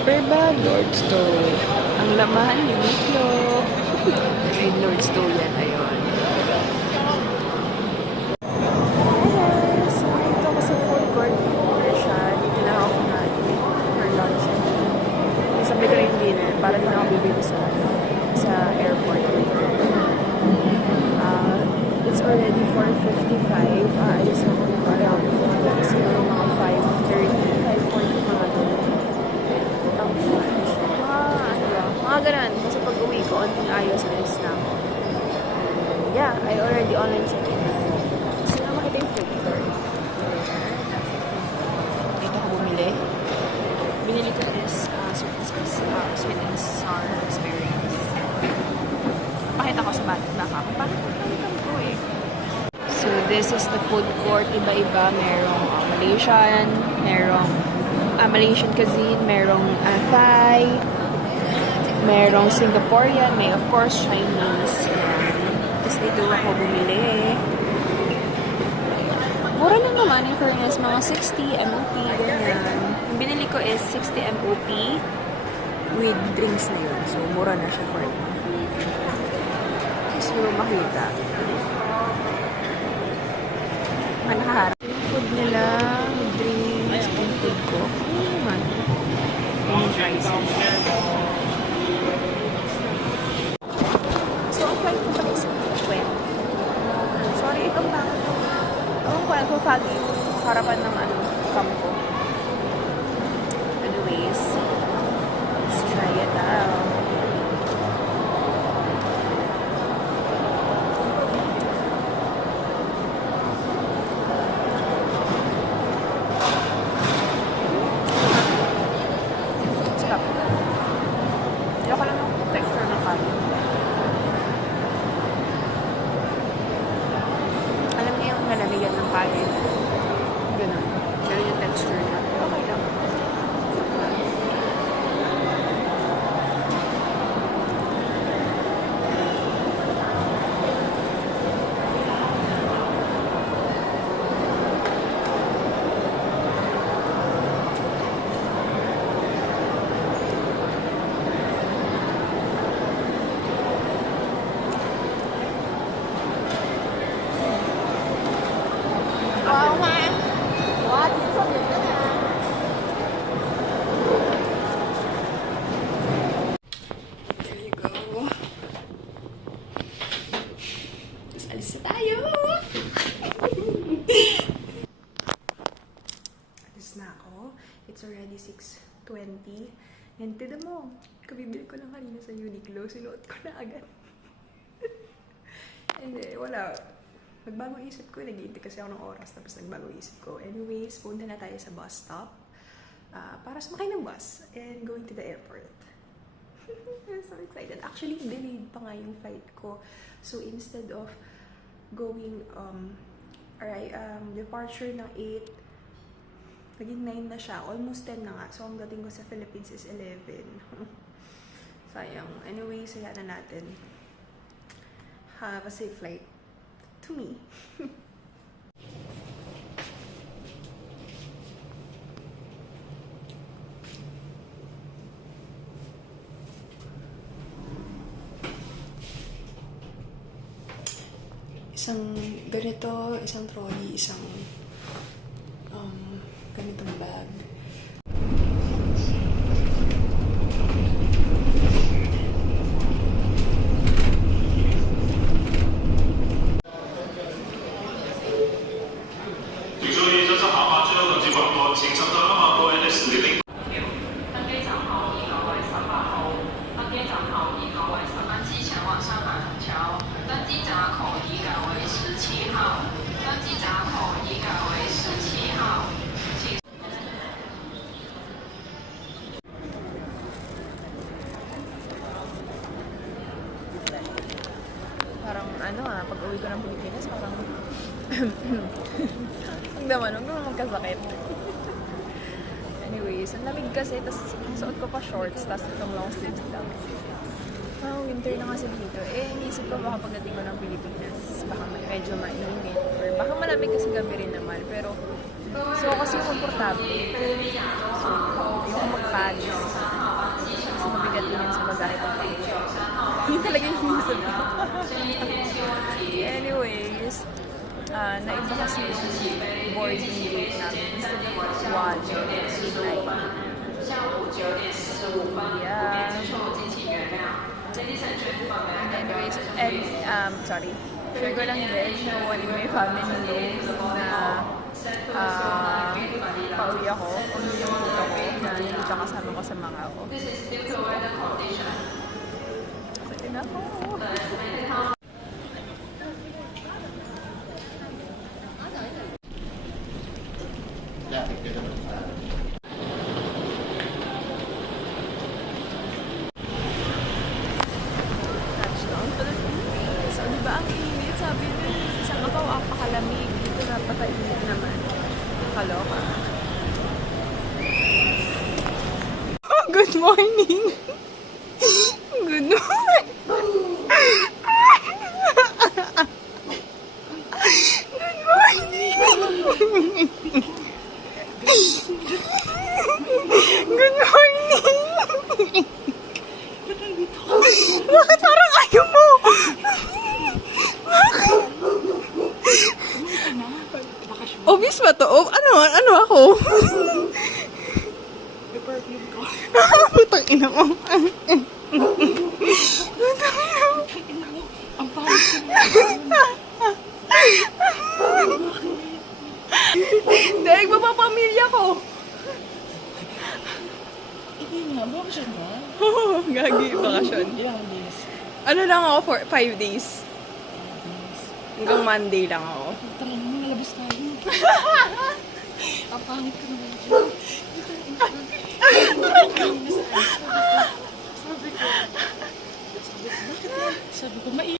paper bag, Nordstone. Ang laman, Uniqlo. Ay, Nordstone yan, ayun. Yes! So, dito ako sa food court. Dito siya. Dito na ako kumain for lunch. Sabi ko rin dinner para din ako bibili sa airport later. It's already 4:55. Alis ako ng around siguro mga 5:30, 5:40 mga doon. Mga ganun. Kasi pag uwi ko, onting ayos, alis na ako. Yeah, I already online check-in. Gusto na makita yung food court. Dito ako bumili. Binili ko is sweet and sour experience. Pakita ko sa baka kung paano ko eh. So, this is the food court. Iba-iba. Merong Malaysian, merong Malaysian cuisine, merong Thai, merong Singaporean, may of course Chinese. Tapos dito ako bumili. Mura lang naman in fairness, mga 60 MOP, ganyan. Yung binili ko is 60 MOP with drinks na yun. So, mura na siya for me. Siguro makita. Nakaharap. Yung food nila, drinks, yung food ko. Ano naman? Yung prices. So, ang flight ko pala is 20. Sorry, ikaw lang. Ang ko, nagpapagi yung harapan ng cam ko. Anyways, let's try it out. Nalagyan ng kanin. Ganun. Ganun yung texture niya. Okay lang. Alis na tayo! Alis na ako. It's already 6:20. And tignan mo, kabibili ko lang kanina sa Uniqlo. Sinuot ko na agad. And wala. Nagbago isip ko. Nag-iintay kasi ako ng oras. Tapos nagbago isip ko. Anyways, punta na tayo sa bus stop. Para sumakay ng bus. And going to the airport. I'm so excited. Actually, delayed pa nga yung flight ko. So, instead of going, departure ng 8, naging 9 na siya. Almost 10 na nga. So, ang dating ko sa Philippines is 11. Sayang. Anyway, saya na natin. Have a safe flight to me. Isang ganito, isang trolley, isang ganitong bag. Pag uwi ko ng Pilipinas, parang huwag naman magkasakit. Anyways, ang lamig kasi, tapos suot ko pa shorts, tapos itong long sleeves lang. Winter na kasi dito. Inisip ko baka pagdating ko ng Pilipinas, baka medyo mainit. Or baka malamig kasi gabi rin naman. Pero, so kasi komportable. So, yung magpalis. Yun talaga yung minsan ko. Anyways, naiba kasi yung boarding gate namin. Instead of 1, 9. Yeah. Anyways, and sorry. Share ko lang din, no one in my family knows na pauwi ako. Kung yung dito ko, na nandito kasama ko sa mga ako. So, yun ako. So, di ba ang init? Sabi ni isang kapaw, apakalamig. Dito napakainit naman. Kaloka. Oh, good morning! Good morning! Good morning! Good morning! Bakit parang ayaw mo? Obvious ba to? Ano ako? Perfume ko. Putang ina mo. Ang pangit ko. Dahil mapapamilya ko. Hindi nga, bakasyon ba? Gagi, bakasyon. Ilang days? Ano lang ako for 5 days. Hanggang Monday lang ako. Tara naman, nalabas tayo. Ang pangit ko naman dyan. Sabi ko, mai...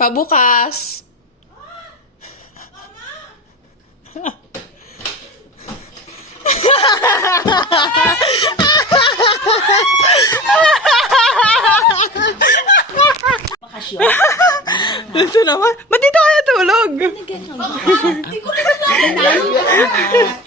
Pabukas. Bakasyon? Ito naman. Ba't dito kaya tulog? Hindi ko naman alam.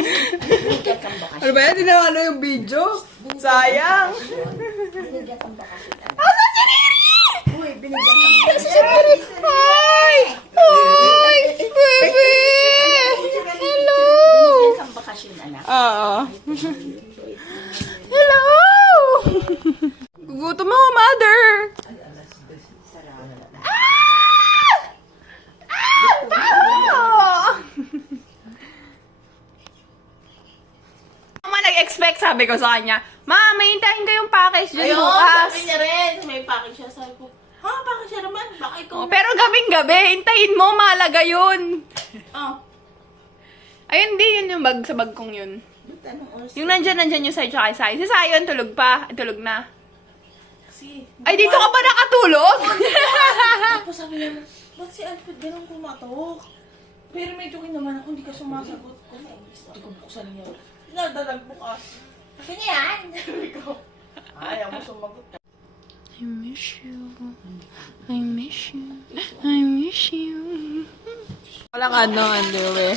Binigyan kang bakasyon. Ano ba yan? Tinawa na yung video. Sayang. Binigyan kang bakasyon. Asan si Riri? Uy, binigyan kang bakasyon. Si Riri. Hi! Hi! Baby! Hello! Binigyan kang bakasyon, anak. Oo. Hello! Gugutom ako, mother! Ah! Ah! Paano? Mama, nag-expect, sabi ko sa kanya, Ma, may hintayin ko yung package dyan bukas. Sabi niya rin. May package siya. Sabi ko, ha, package siya naman. Baka ikaw. Oh, pero gabing-gabi, hintayin mo, mahalaga yun. Oh. Ayun, di yun yung bag sa bag kong yun. Anong oras? Yung nandyan yung side tsaka yung side. Si Sayon, tulog pa. Tulog na. Kasi, Ay, dito ka pa nakatulog? tapos sabi niya, ba't si Alfred ganun kumatok? Pero medyo naman ako, hindi ka sumasagot. Hindi ko buksan niya. Nadalag bukas. Kasi niya yan. Sabi ko, ayaw mo sumagot ka. I miss you. I miss you. I miss you. Walang underwear.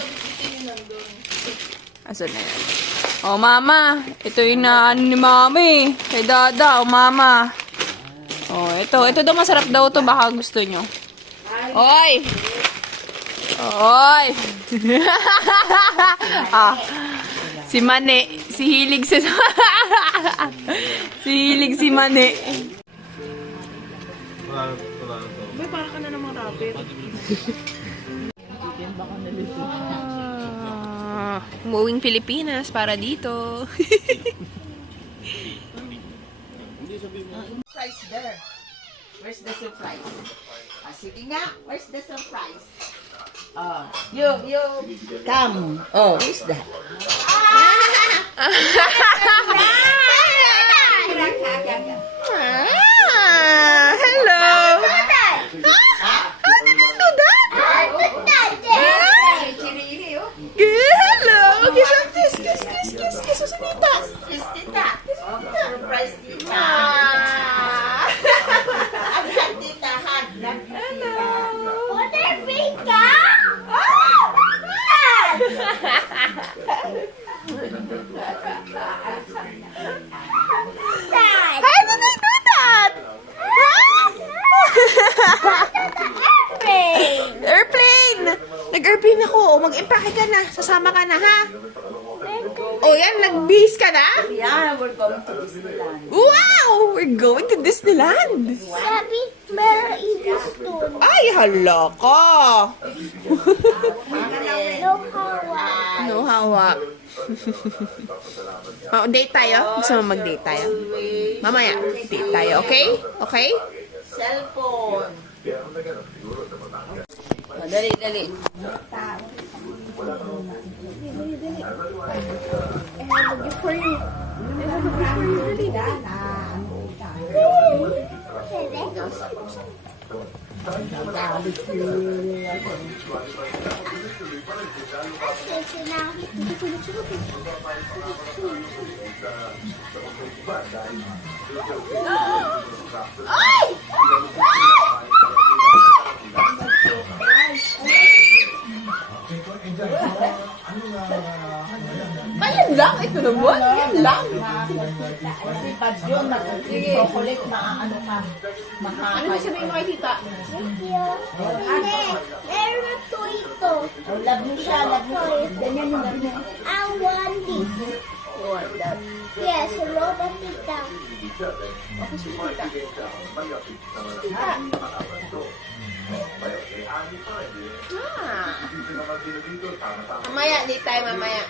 Asan na yan? Oh, mama. Ito yung ni mami. Kay dada. Oh, mama. Oh, ito. Ito daw masarap daw to. Baka gusto nyo. Oy! Oy! Ah. Si Mane. Si Hilig si... si Hilig si Mane. May para ka na namang rabbit. Umuwing Pilipinas para dito. Surprise there. Where's the surprise? Sige nga, where's the surprise? You come. Oh, who's that? Hello. Hello. Kiss, Susanita. Kiss tita. Surprise tita. Hug tita, hug. Love you, tita. Water pika! nag-airplane ako. Mag-impake ka na. Sasama ka na, ha? O yan, nag-base ka na? Yeah, we're going to Disneyland. Wow! We're going to Disneyland! Sabi, meron ibustun. Ay, hala ka! No hawa. No hawak. Oh, date tayo? Gusto mo mag-date tayo? Mamaya, date tayo, okay? Okay? Cellphone. Dali, dali. Ayan lang, ito naman. Ayan lang. Kasi pag yun, chocolate, maaano ka. Ano sabihin mo kay tita? Thank you. Hindi, meron na to ito. Oh, love mo siya, love mo. Ganyan yung love mo. I want this. Yes, robot tita. Mamaya, date tayo mamaya.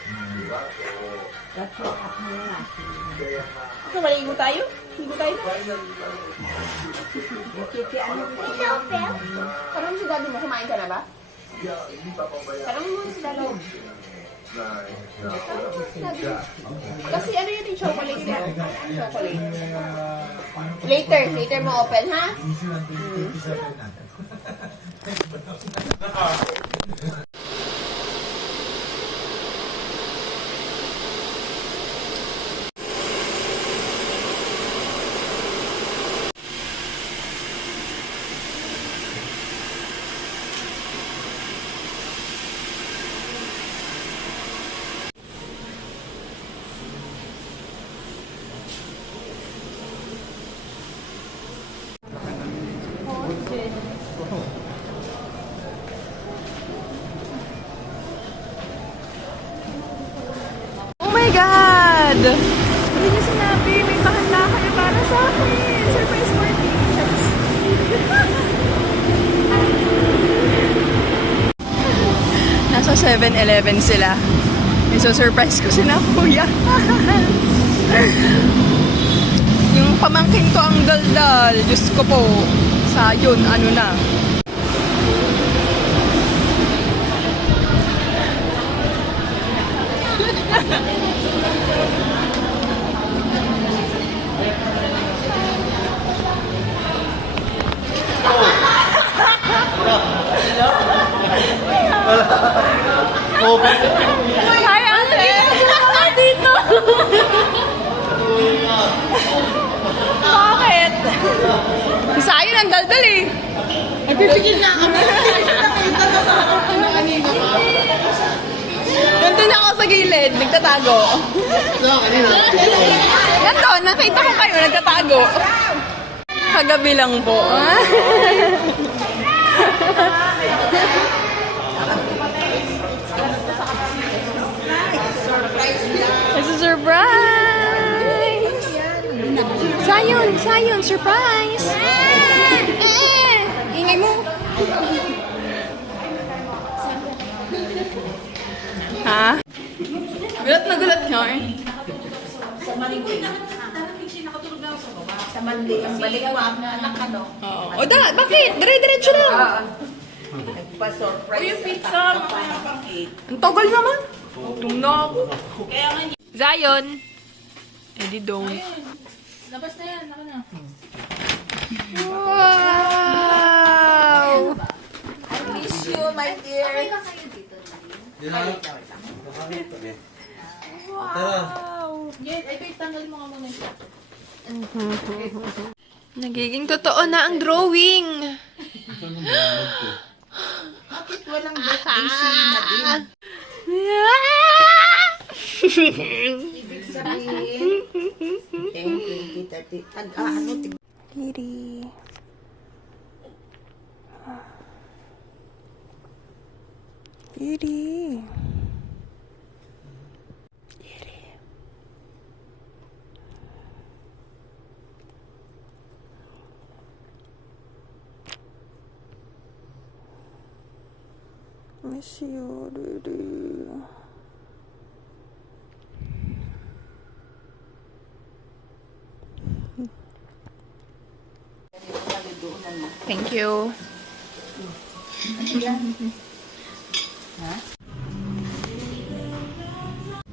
So, maligo tayo? Ligo tayo? Ito, Pel. Parang si daddy mo, kumain ka na ba? Parang mo si daddy mo. Kasi ano yun yung chocolate mo? Chocolate. Later mo open, ha? Oh my God! Hindi niyo sinabi, may mahanda kayo para sa akin. Surprise party. Nasa 7-Eleven sila. So-surprise ko sila, kuya. Yung pamangkin ko ang daldal. Diyos ko po. Sayon, ano na. Hi, ate! Dito! Bakit? Sayo ng daldal eh. Nagpipigil na kami. Nakita na sa harap ko ng kanina. Nandun ako sa gilid, nagtatago. Nandun, nakita ko kayo, nagtatago. Kagabi lang po. It's a surprise! Sayon, surprise! Ingay mo! Ha? Gulat na gulat nyo eh. Sa mandi, ang balikwak na anak ano. Oo. O bakit? Dire-diretso lang. Nagpa-surprise. Yung pizza, mamaya pang 8. Ang tagal naman. Tung na ako. Kaya nga, Zion. Eddie Dong. labas na yan. Ako na. Wow! I miss you, my dear. Jen, ito itanggal mo nga muna siya. Nagiging totoo na ang drawing. Bakit walang birthday scene na din? Ibig sabihin, 10, 20, 30, tag-ano, Kitty. Iri. Miss you, Didi. Thank you.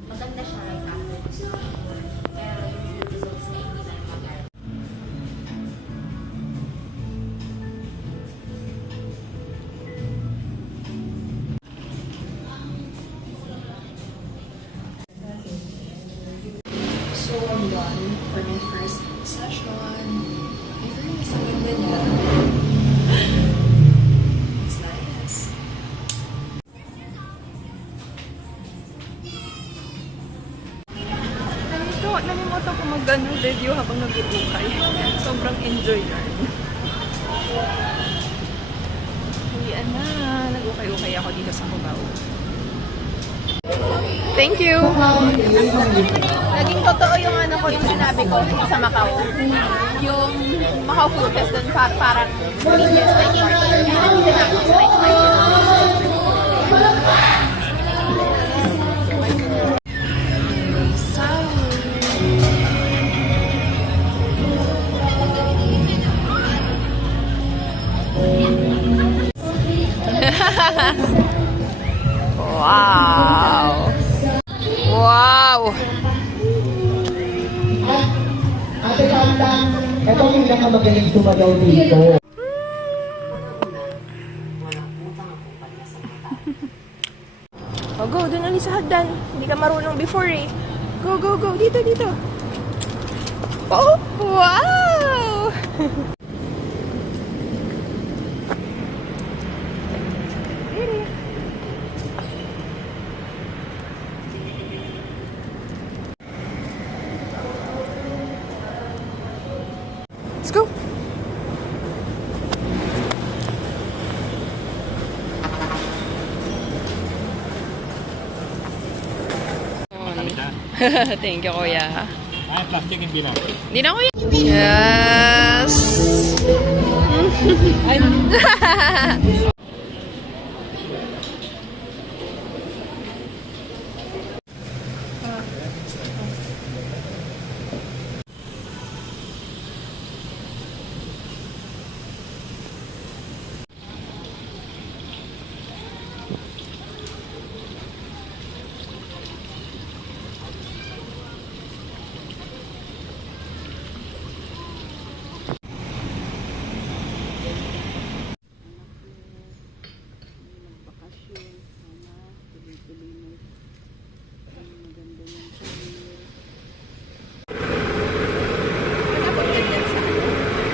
Maganda siya right after this. Pero yung results na hindi na mag-art. So, I'm done for my first session. I really sa ganda niya. It's nice. Ito, nalimutan ko mag-ano video habang nag-uukay. Sobrang enjoy yan. Uwian na. Nag-ukay-ukay ako dito sa Cubao. Thank you! Naging totoo yung ano ko, yung sinabi ko sa Macau. Yung Macau Food Fest dun, parang religious like party. Nandito na ako sa like party. Wow! Wow! Ate Paula, ito ang pinakamagaling sumagaw dito. Oh, go. Doon ulit sa hagdan. Hindi ka marunong before eh. Go, go, go. Dito, dito. Oh, wow! Let's go. Thank you, kuya. Ay, plastic hindi na. Hindi na, kuya. Yes.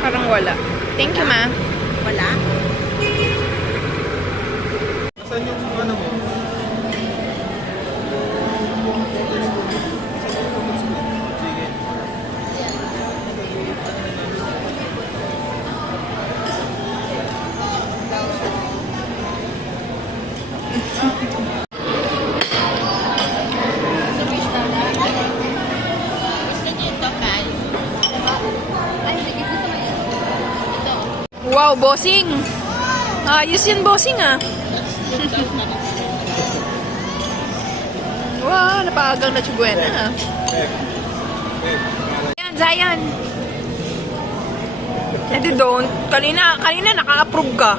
Parang wala. Thank you, ma. Wala? Saan yung ano mo? Wow, bossing! Ayos yun, bossing ah. Wow, napaagang na Chibuena ah. Yan, Zion! Hindi don't. Kanina naka-approve ka.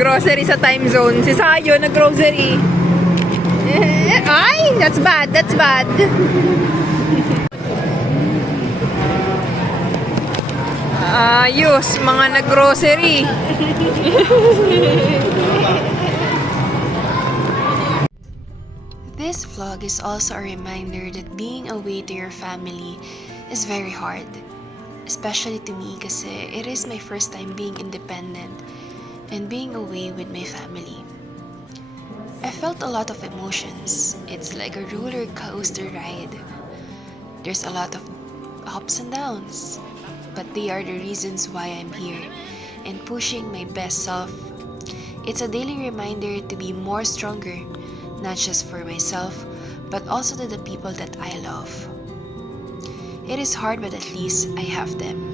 Grocery sa time zone. Si Sayo nag-grocery. Ay, that's bad. That's bad. Ayos, mga nag-grocery. This vlog is also a reminder that being away to your family is very hard. Especially to me kasi it is my first time being independent and being away with my family. I felt a lot of emotions. It's like a roller coaster ride. There's a lot of ups and downs, but they are the reasons why I'm here and pushing my best self. It's a daily reminder to be more stronger, not just for myself, but also to the people that I love. It is hard, but at least I have them.